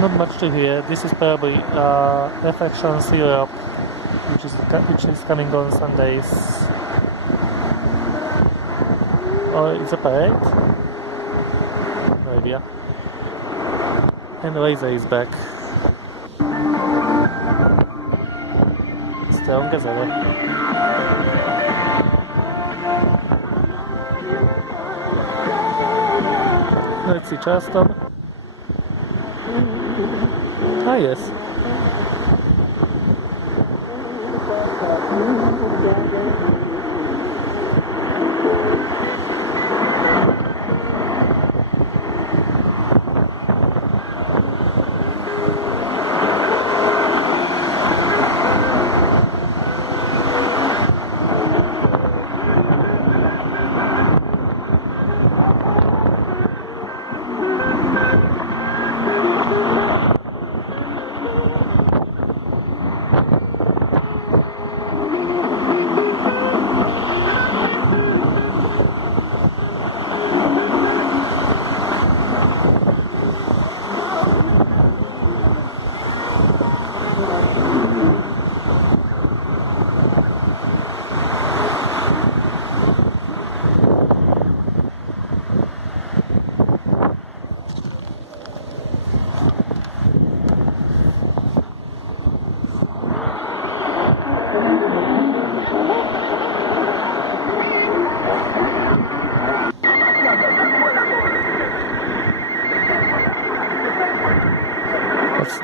Not much to hear. This is probably Reflections Europe, which is coming on Sundays. Or it's a parade? No idea. And Laser is back. Strong as ever. Let's see Charleston. Ah, yes.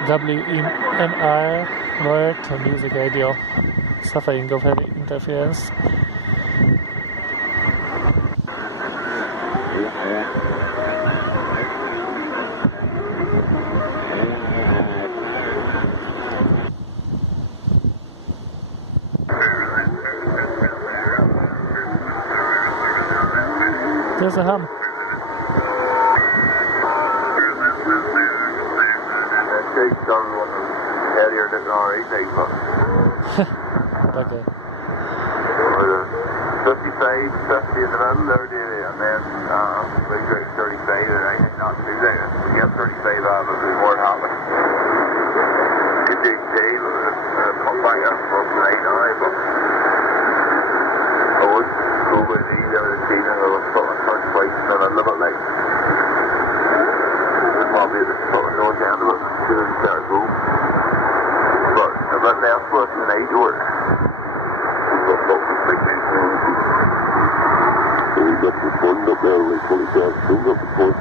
WMR World Music Radio, suffering of heavy interference. There's a hum. Heavier than alright, but Okay. 55, 50 in the middle there, and then we drive 35 or anything, not too late. We get 35 out of it, more than happy. Good big tail, come back up from tonight now, but I would go with these out of the season, I was putting first place in the middle of it, like. There's probably the fucking north end of it, to the start home. But if I left for tonight, or we got the fund up there, like 20,000 up the point.